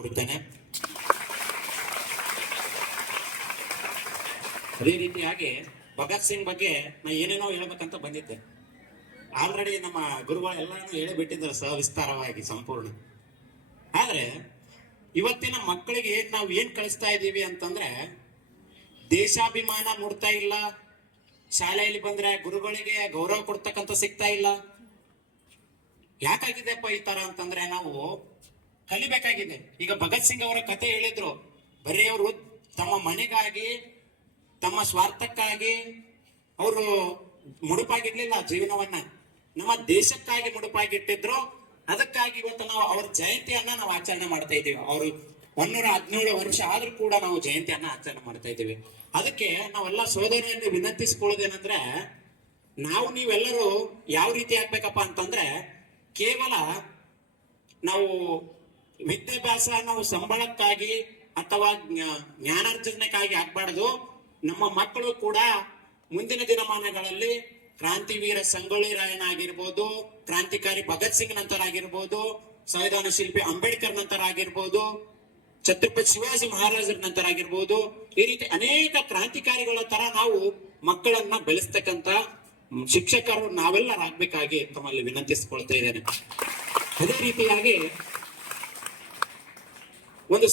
ಕೋರುತ್ತೇನೆ ಅದೇ ರೀತಿಯಾಗಿ ಭಗತ್ ಸಿಂಗ್ ಬಗ್ಗೆ ನಾ ಏನೇನೋ ಹೇಳ್ಬೇಕಂತ ಬಂದಿದ್ದೆ. ಆಲ್ರೆಡಿ ನಮ್ಮ ಗುರುಗಳು ಎಲ್ಲಾನು ಹೇಳಿ ಸಹ ವಿಸ್ತಾರವಾಗಿ, ಸಂಪೂರ್ಣ. ಆದ್ರೆ, ಇವತ್ತಿನ ಮಕ್ಕಳಿಗೆ ನಾವು ಏನ್ ಕಳಿಸ್ತಾ ಇದ್ದೀವಿ ಅಂತಂದ್ರೆ, ದೇಶಾಭಿಮಾನ ಮೂಡ್ತಾ ಇಲ್ಲ, ಶಾಲೆಯಲ್ಲಿ ಬಂದ್ರೆ ಗುರುಗಳಿಗೆ ಗೌರವ ಕೊಡ್ತಕ್ಕಂಥ ಸಿಗ್ತಾ ಇಲ್ಲ. ಯಾಕಾಗಿದೆಪ್ಪ ಈ ತರ ಅಂತಂದ್ರೆ ನಾವು ಕಲಿಬೇಕಾಗಿದೆ. ಈಗ ಭಗತ್ ಸಿಂಗ್ ಅವರ ಕತೆ ಹೇಳಿದ್ರು, ಬರೀ ಅವರು ತಮ್ಮ ಮನೆಗಾಗಿ, ತಮ್ಮ ಸ್ವಾರ್ಥಕ್ಕಾಗಿ ಅವರು ಮುಡುಪಾಗಿರ್ಲಿಲ್ಲ ಜೀವನವನ್ನ. ನಮ್ಮ ದೇಶಕ್ಕಾಗಿ ಮುಡುಪಾಗಿಟ್ಟಿದ್ರು, ಅದಕ್ಕಾಗಿ ಇವತ್ತು ನಾವು ಅವ್ರ ಜಯಂತಿಯನ್ನ ನಾವು ಆಚರಣೆ ಮಾಡ್ತಾ ಇದ್ದೀವಿ. ಅವರು ಒಂದೂರ ಹದಿನೇಳು ವರ್ಷ ಆದ್ರೂ ಕೂಡ ನಾವು ಜಯಂತಿಯನ್ನ ಆಚರಣೆ ಮಾಡ್ತಾ ಇದ್ದೀವಿ. ಅದಕ್ಕೆ ನಾವೆಲ್ಲ ಸೋದರಿಯನ್ನು ವಿನಂತಿಸ್ಕೊಳ್ಳೋದೇನಂದ್ರೆ, ನಾವು ನೀವೆಲ್ಲರೂ ಯಾವ ರೀತಿ ಆಗ್ಬೇಕಪ್ಪ ಅಂತಂದ್ರೆ, ಕೇವಲ ನಾವು ವಿದ್ಯಾಭ್ಯಾಸ ನಾವು ಸಂಬಳಕ್ಕಾಗಿ ಅಥವಾ ಜ್ಞಾ- ಜ್ಞಾನಾರ್ಜನೆಗಾಗಿ ಆಗ್ಬಾರ್ದು. ನಮ್ಮ ಮಕ್ಕಳು ಕೂಡ ಮುಂದಿನ ದಿನಮಾನಗಳಲ್ಲಿ ಕ್ರಾಂತಿವೀರ ಸಂಗೊಳ್ಳಿ ರಾಯಣ್ಣ ಆಗಿರ್ಬೋದು, ಕ್ರಾಂತಿಕಾರಿ ಭಗತ್ ಸಿಂಗ್ ನಂತರ ಆಗಿರ್ಬೋದು ಸಂವಿಧಾನ ಶಿಲ್ಪಿ ಅಂಬೇಡ್ಕರ್ ನಂತರ ಆಗಿರ್ಬೋದು, ಛತ್ರಪತಿ ಶಿವಾಜಿ ಮಹಾರಾಜರ ನಂತರ ಆಗಿರ್ಬೋದು, ಈ ರೀತಿ ಅನೇಕ ಕ್ರಾಂತಿಕಾರಿಗಳ ತರ ನಾವು ಮಕ್ಕಳನ್ನ ಬೆಳೆಸ್ತಕ್ಕಂತ ಶಿಕ್ಷಕರು ನಾವೆಲ್ಲರಾಗ್ಬೇಕಾಗಿ ತಮ್ಮಲ್ಲಿ ವಿನಂತಿಸಿಕೊಳ್ತಾ ಇದ್ದೇನೆ. ಅದೇ ರೀತಿಯಾಗಿ Quando eu